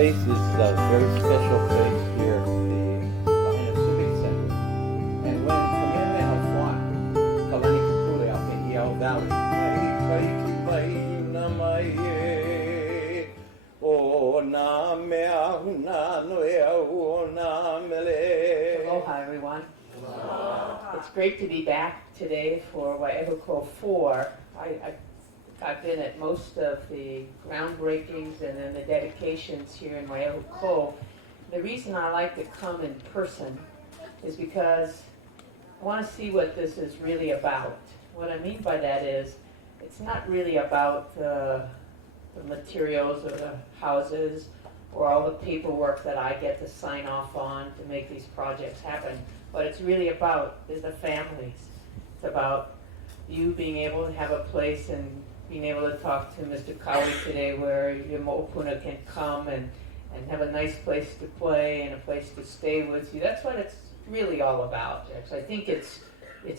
place is a very special place here, behind the Civic Center. And when Kamehameha fought Kalani Kukule up in Waiehu Valley, Aloha, everyone. Aloha. It's great to be back today for Waiehu Kou 4. I've been at most of the groundbreakings and then the dedications here in Waiehu Kou. The reason I like to come in person is because I want to see what this is really about. What I mean by that is, it's not really about the materials or the houses or all the paperwork that I get to sign off on to make these projects happen. What it's really about is the families. It's about you being able to have a place and being able to talk to Mr. Kawi today where your mo'opuna can come and have a nice place to play and a place to stay with you. That's what it's really all about, Jax. I think it's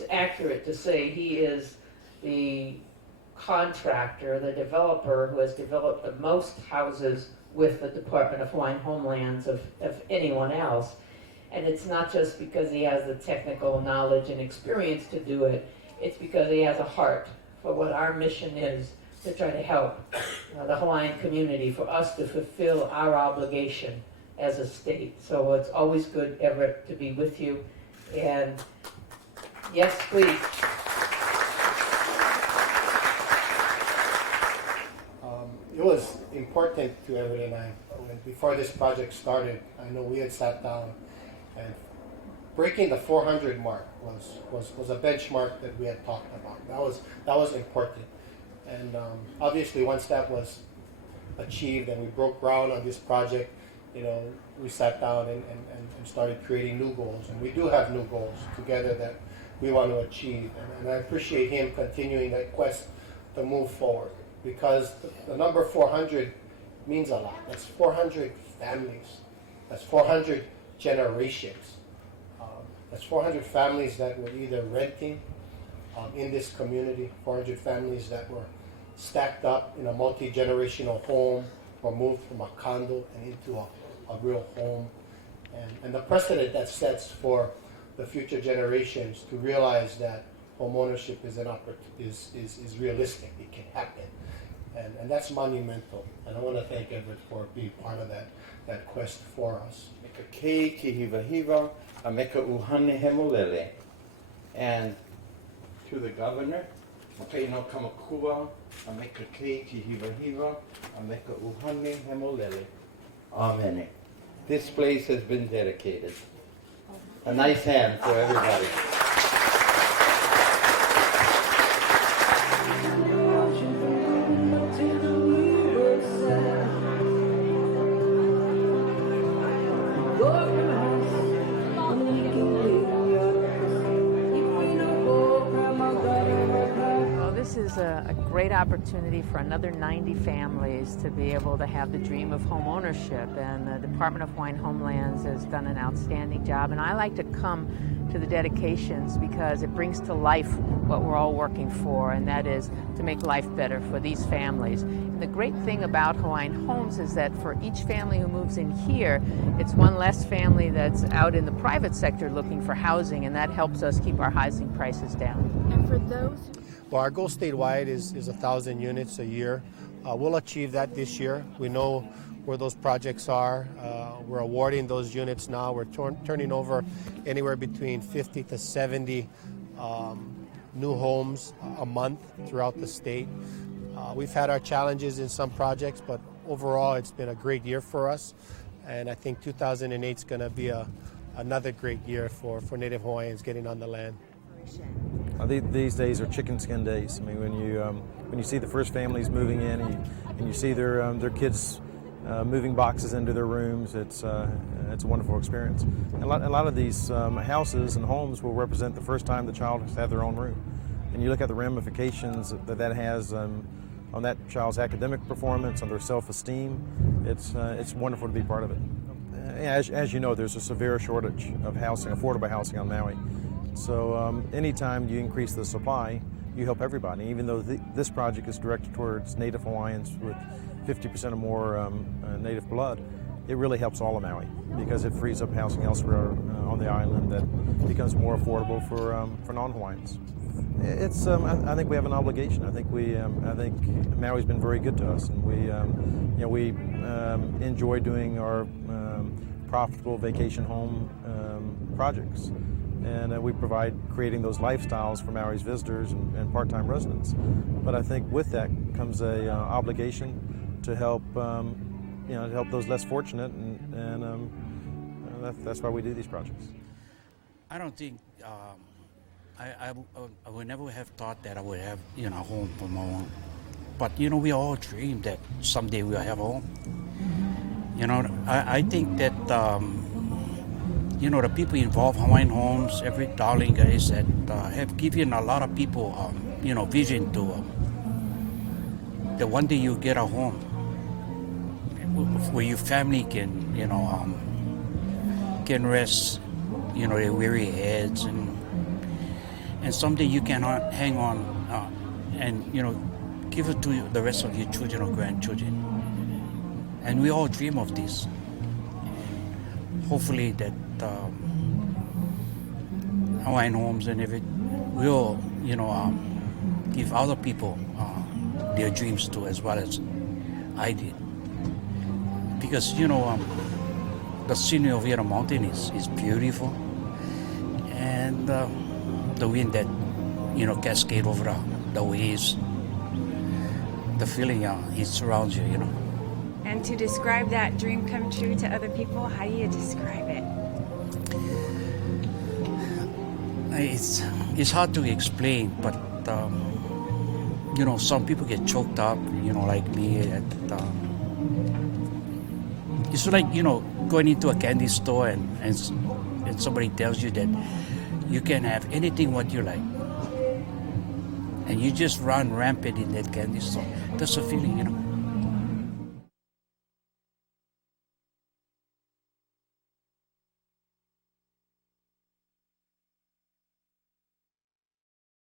accurate to say he is the contractor, the developer who has developed the most houses with the Department of Hawaiian Homelands of anyone else. And it's not just because he has the technical knowledge and experience to do it, it's because he has a heart for what our mission is, to try to help the Hawaiian community, for us to fulfill our obligation as a state. So it's always good, Everett, to be with you. And yes, please. It was important to Everett and I, before this project started, I know we had sat down and breaking the 400 mark was a benchmark that we had talked about. That was important. And obviously once that was achieved and we broke ground on this project, we sat down and started creating new goals. And we do have new goals together that we want to achieve. And I appreciate him continuing that quest to move forward, because the number 400 means a lot. That's 400 families. That's 400 generations. That's 400 families that were either renting in this community, 400 families that were stacked up in a multi-generational home or moved from a condo and into a real home. And the precedent that sets for the future generations to realize that home ownership is realistic, it can happen. And that's monumental. And I want to thank Everett for being part of that quest for us. Meka kei ki hiva hiva, a meka uhane hemolele. And to the governor, maka ino kamakua, a meka kei ki hiva hiva, a meka uhane hemolele. Amen. This place has been dedicated. A nice hand for everybody. This is a great opportunity for another 90 families to be able to have the dream of home ownership, and the Department of Hawaiian Homelands has done an outstanding job. And I like to come to the dedications because it brings to life what we're all working for, and that is to make life better for these families. And the great thing about Hawaiian Homes is that for each family who moves in here, it's one less family that's out in the private sector looking for housing, and that helps us keep our housing prices down. And for those Well, our goal statewide is 1,000 units a year. We'll achieve that this year. We know where those projects are. We're awarding those units now. We're turning over anywhere between 50 to 70 new homes a month throughout the state. We've had our challenges in some projects, but overall it's been a great year for us. And I think 2008 is going to be another great year for Native Hawaiians getting on the land. These days are chicken skin days. I mean, when you see the first families moving in and you see their kids moving boxes into their rooms, it's a wonderful experience. And a lot of these houses and homes will represent the first time the child has had their own room. And you look at the ramifications that has on that child's academic performance, on their self-esteem. It's wonderful to be part of it. As you know, there's a severe shortage of housing, affordable housing on Maui. So anytime you increase the supply, you help everybody. Even though this project is directed towards Native Hawaiians with 50% or more Native blood, it really helps all of Maui because it frees up housing elsewhere on the island that becomes more affordable for non-Hawaiians. It's I think we have an obligation. I think Maui's been very good to us, and we enjoy doing our profitable vacation home projects, and we provide creating those lifestyles for Maui's visitors and part-time residents. But I think with that comes a obligation to help to help those less fortunate, and that's why we do these projects. I don't think I would never have thought that I would have a home for my own. But we all dream that someday we'll have a home. I think that the people involved, Hawaiian Homes, every Dowling guys that have given a lot of people vision to that one day you get a home where your family can rest their weary heads, and someday you can hang on and give it to the rest of your children or grandchildren. And we all dream of this. Hopefully that Hawaiian Homes and everything will give other people their dreams too, as well as I did. Because the scenery of the mountain is beautiful, and the wind that cascade over the waves, the feeling it surrounds you. And to describe that dream come true to other people, how do you describe it? It's hard to explain, but some people get choked up, like me. It's like going into a candy store and somebody tells you that you can have anything what you like, and you just run rampant in that candy store. That's a feeling,